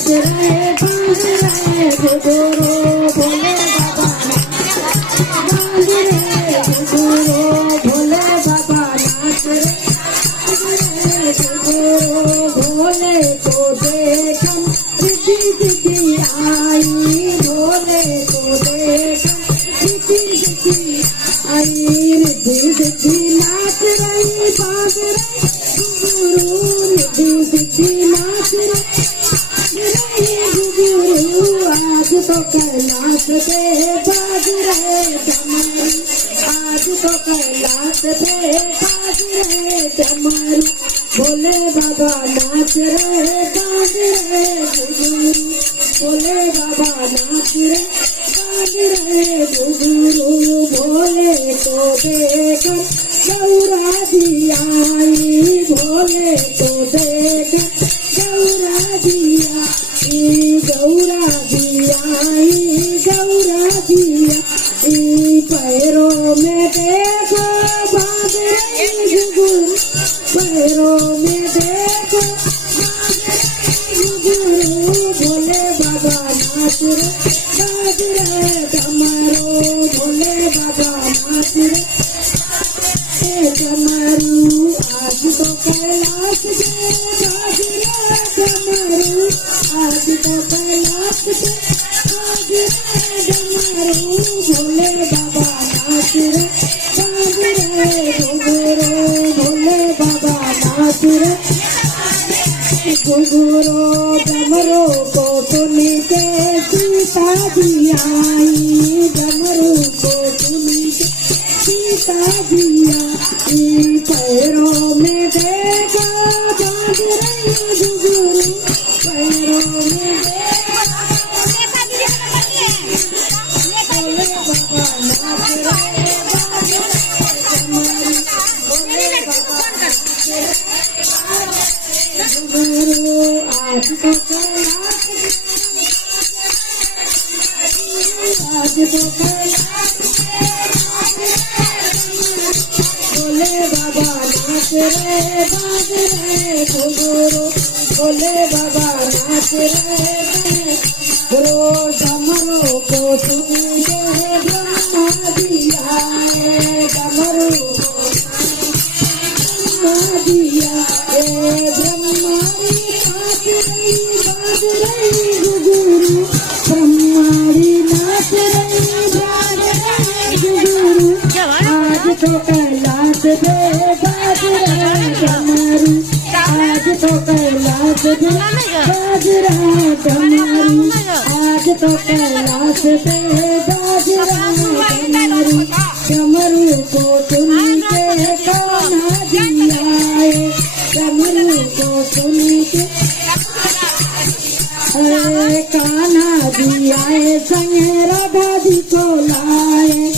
नाच रहे बाज रहे भगोरो भोले बाबा बाज रहे भगोरो भोले बाबा नाच रहे भगोरो भोले को देखम रिद्धि तो कैलाश पे बाज रहे कमर आज तो कैलाश पे बाज रहे कमर बोले बाबा नाच रहे बाज रहे गुरु बोले बाबा नाच रहे बाज रहे गुरु भोले तो देखकर गौरा जी आई भोले तो देखकर गौरा जी आई गौरा नाच रे कमरो भोले बाबा नाच रे कमरू आज तो कैलाश से नाच रे कमरू आज तो कैलाश से नाच रे कमरू भोले बाबा नाच रे नाच रे घुघरो भोले बाबा नाच रे घुघरो सीता जी आई डमरू को सुन के सीता जी आई पैरों में देखा बाज रही घुघरू पैरों में देखा भोले बाबा ভোলে বাবা নাচ রে বাজ রে ঘুরো ভোলে বাবা নাচ রে ঘুরো সমরো কো সুন্দর ব্রহ্মা দিয়া রে সমরো ব্রহ্মা দিয়া রে ব্রহ্মা রে নাচ রে বাজ রে तो कैलाश पे बाज रहा डमरू आज तो कैलाश पे बाज रहा डमरू आज तो कैलाश पे बाज रहा डमरू डमरू को सुन के कान्हा जी आए डमरू को सुन के अरे कान्हा जी आए संग राधा जी को लाए कान्हा जी